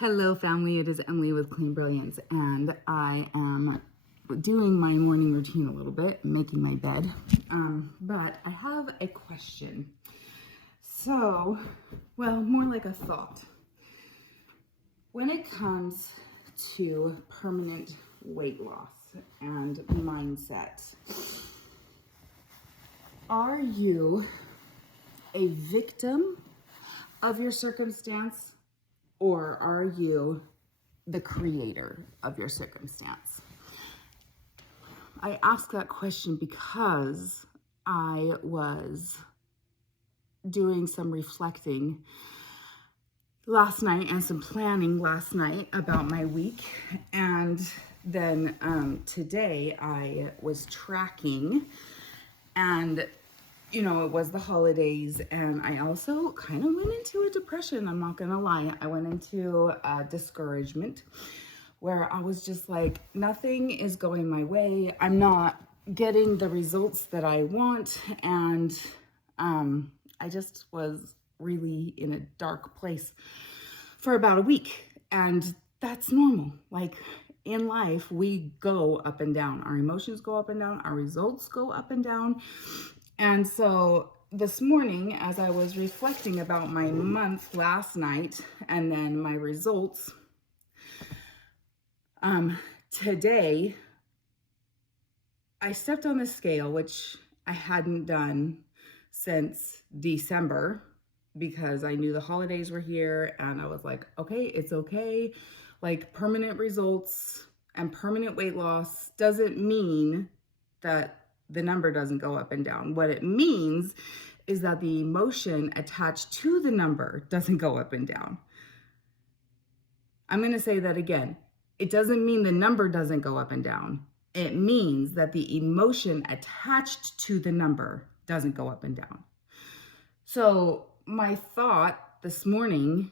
Hello, family. It is Emily with Clean Brilliance, and I am doing my morning routine a little bit, making my bed. But I have a question. More like a thought. When it comes to permanent weight loss and mindset, are you a victim of your circumstance? Or are you the creator of your circumstance? I ask that question because I was doing some reflecting last night and some planning last night about my week. And then today I was tracking, and it was the holidays, and I also kind of went into a depression. I'm not gonna lie. I went into discouragement where I was just like, nothing is going my way. I'm not getting the results that I want. And I just was really in a dark place for about a week. And that's normal. Like in life, we go up and down. Our emotions go up and down. Our results go up and down. And so this morning, as I was reflecting about my month last night and then my results, today I stepped on the scale, which I hadn't done since December because I knew the holidays were here, and I was like, okay, it's okay. Like, permanent results and permanent weight loss doesn't mean that the number doesn't go up and down. What it means is that the emotion attached to the number doesn't go up and down. I'm going to say that again. It doesn't mean the number doesn't go up and down. It means that the emotion attached to the number doesn't go up and down. So my thought this morning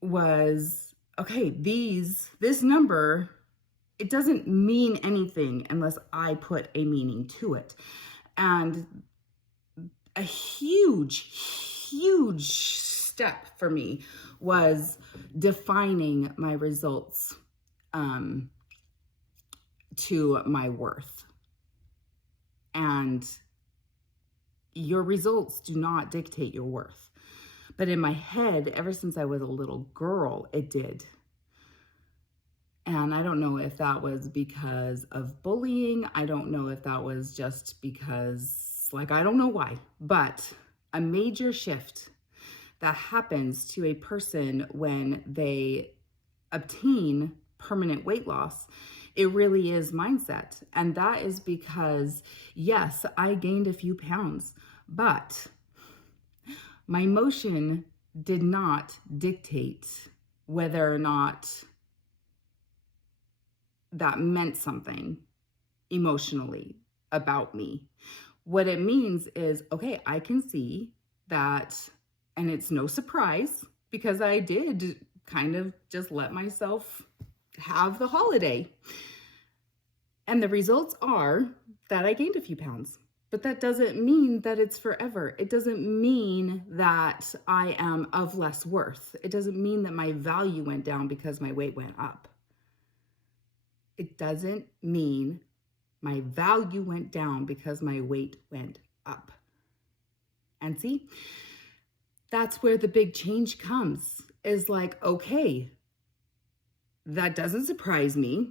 was, okay, this number, it doesn't mean anything unless I put a meaning to it. And a huge step for me was defining my results to my worth. And your results do not dictate your worth. But in my head, ever since I was a little girl, it did. And I don't know if that was because of bullying. I don't know if that was just because, I don't know why. But a major shift that happens to a person when they obtain permanent weight loss, it really is mindset. And that is because, yes, I gained a few pounds, but my emotion did not dictate whether or not that meant something emotionally about me. What it means is, okay, I can see that, and it's no surprise because I did kind of just let myself have the holiday. And the results are that I gained a few pounds. But that doesn't mean that it's forever. It doesn't mean that I am of less worth. It doesn't mean that my value went down because my weight went up. It doesn't mean my value went down because my weight went up. And see, that's where the big change comes, is like, okay, that doesn't surprise me.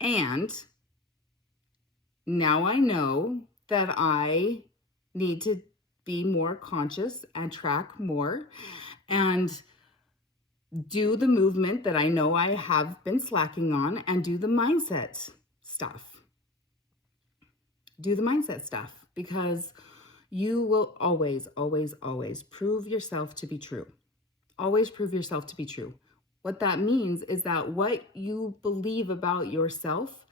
And now I know that I need to be more conscious and track more and do the movement that I know I have been slacking on, and do the mindset stuff. Do the mindset stuff, because you will always prove yourself to be true. Always prove yourself to be true. What that means is that what you believe about yourself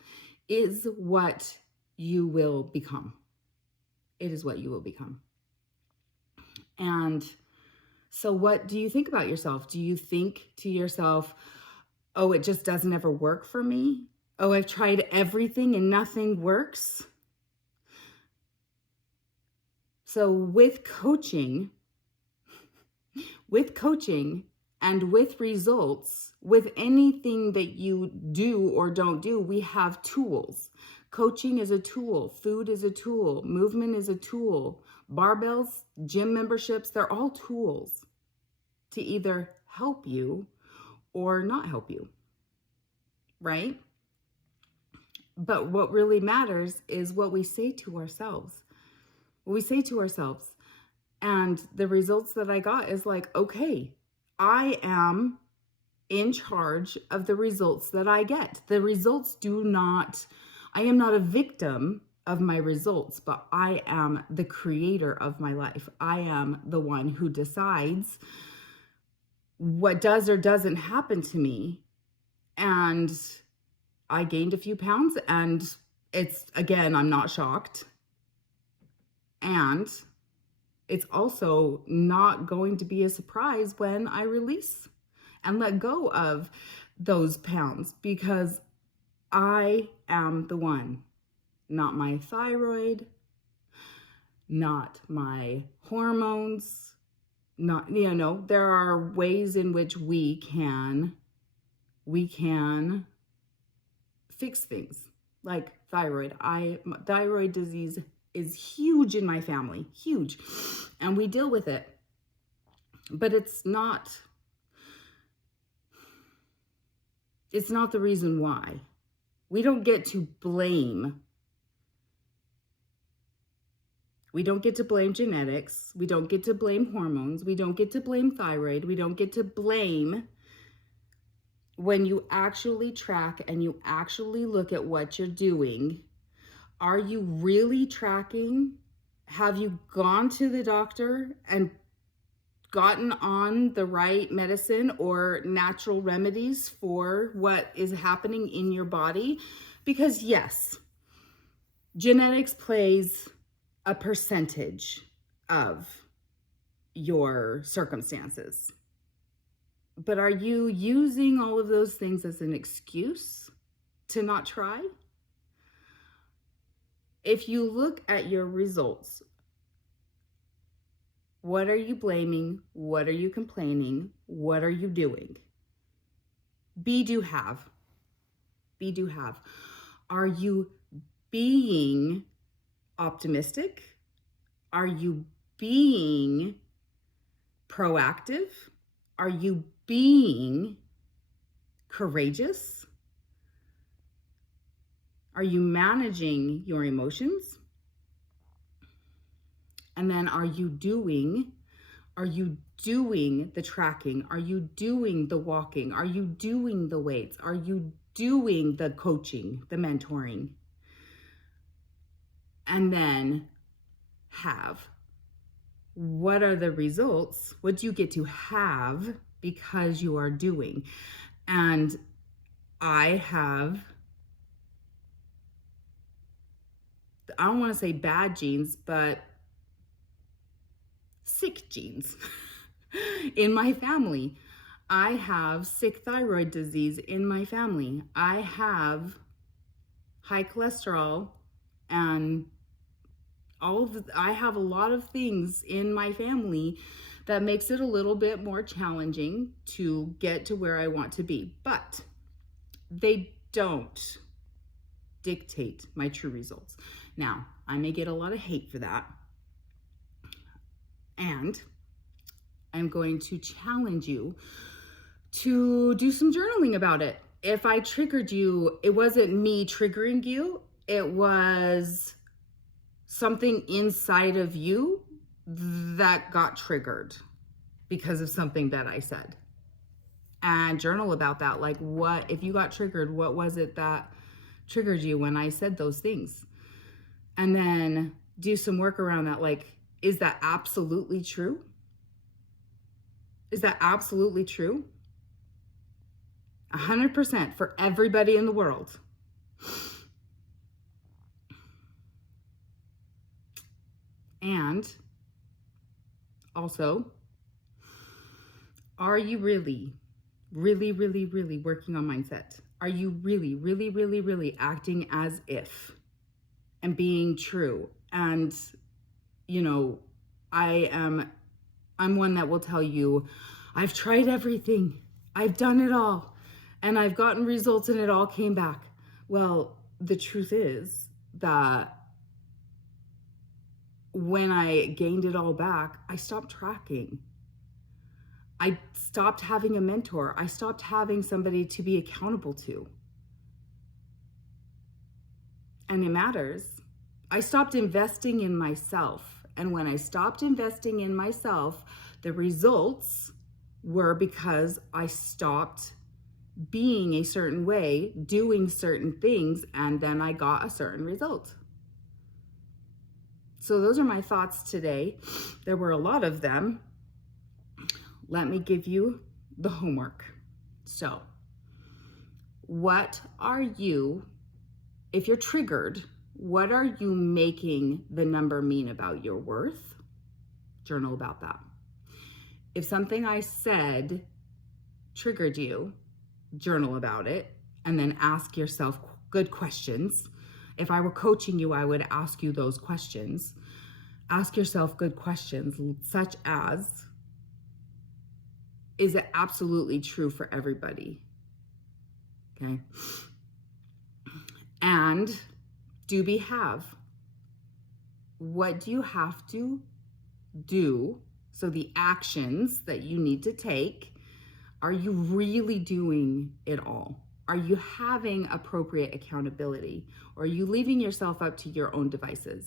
is what you will become. It is what you will become. And so what do you think about yourself? Do you think to yourself, oh, it just doesn't ever work for me? Oh, I've tried everything and nothing works? So with coaching, And with results, with anything that you do or don't do, we have tools. Coaching is a tool. Food is a tool. Movement is a tool. Barbells, gym memberships, they're all tools to either help you or not help you, right? But what really matters is what we say to ourselves. What we say to ourselves. And the results that I got is like, okay, I am in charge of the results that I get. The results I am not a victim of my results, but I am the creator of my life. I am the one who decides what does or doesn't happen to me. And I gained a few pounds, and I'm not shocked. And it's also not going to be a surprise when I release and let go of those pounds, because I am the one, not my thyroid, not my hormones, there are ways in which we can fix things like thyroid. Thyroid disease is huge in my family, huge. And we deal with it. But it's not the reason why. We don't get to blame. We don't get to blame genetics. We don't get to blame hormones. We don't get to blame thyroid. We don't get to blame. When you actually track and you actually look at what you're doing, are you really tracking? Have you gone to the doctor and gotten on the right medicine or natural remedies for what is happening in your body? Because yes, genetics plays a percentage of your circumstances. But are you using all of those things as an excuse to not try? If you look at your results, what are you blaming? What are you complaining? What are you doing? Be, do, have. Be, do, have. Are you being optimistic? Are you being proactive? Are you being courageous? Are you managing your emotions? And then are you doing the tracking? Are you doing the walking? Are you doing the weights? Are you doing the coaching, the mentoring? And then have. What are the results? What do you get to have because you are doing? And I don't want to say bad genes, but sick genes in my family. I have sick thyroid disease in my family. I have high cholesterol, and I have a lot of things in my family that makes it a little bit more challenging to get to where I want to be. But they don't dictate my true results. Now, I may get a lot of hate for that. And I'm going to challenge you to do some journaling about it. If I triggered you, it wasn't me triggering you. It was something inside of you that got triggered because of something that I said. And journal about that. Like, what, if you got triggered, what was it that triggered you when I said those things? And then do some work around that. Like, is that absolutely true? Is that absolutely true? 100% for everybody in the world. And also, are you really working on mindset? Are you really acting as if and being true? And, I'm one that will tell you, I've tried everything. I've done it all. And I've gotten results and it all came back. Well, the truth is that when I gained it all back, I stopped tracking. I stopped having a mentor. I stopped having somebody to be accountable to. And it matters. I stopped investing in myself. And when I stopped investing in myself, the results were because I stopped being a certain way, doing certain things, and then I got a certain result. So those are my thoughts today. There were a lot of them. Let me give you the homework. So, what are you, if you're triggered, what are you making the number mean about your worth? Journal about that. If something I said triggered you, journal about it, and then ask yourself good questions. If I were coaching you, I would ask you those questions. Ask yourself good questions, such as, is it absolutely true for everybody? Okay. And do we have? What do you have to do? So the actions that you need to take, are you really doing it all? Are you having appropriate accountability? Or are you leaving yourself up to your own devices?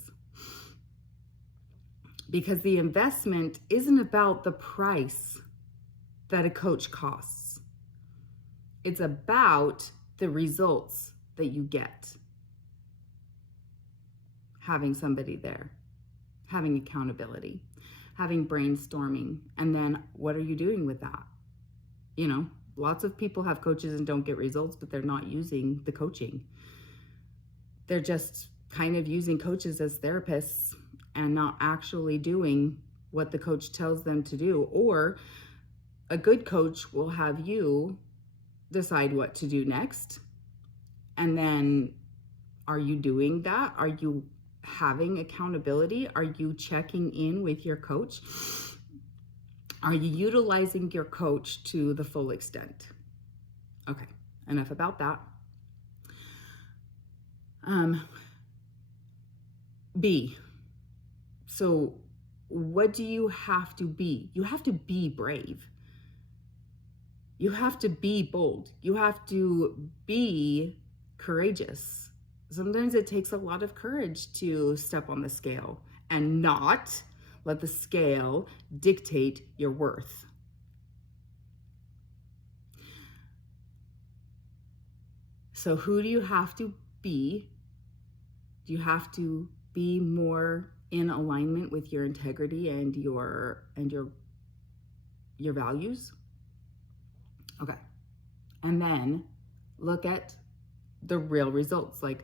Because the investment isn't about the price that a coach costs. It's about the results that you get. Having somebody there, having accountability, having brainstorming, and then what are you doing with that? You know, lots of people have coaches and don't get results, but they're not using the coaching. They're just kind of using coaches as therapists and not actually doing what the coach tells them to do. Or a good coach will have you decide what to do next. And then, are you doing that? Are you having accountability? Are you checking in with your coach? Are you utilizing your coach to the full extent? Okay, enough about that. B. So what do you have to be? You have to be brave. You have to be bold. You have to be courageous. Sometimes it takes a lot of courage to step on the scale and not let the scale dictate your worth. So who do you have to be? Do you have to be more in alignment with your integrity and your values? Okay. And then look at the real results. Like,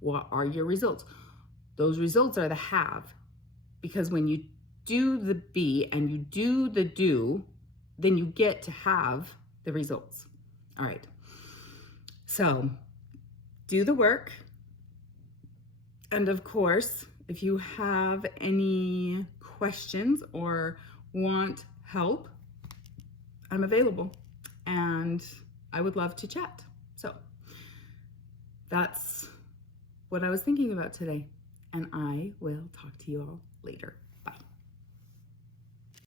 what are your results? Those results are the have. Because when you do the be and you do the do, then you get to have the results. All right. So do the work. And of course, if you have any questions or want help, I'm available and I would love to chat. So that's what I was thinking about today. And I will talk to you all later.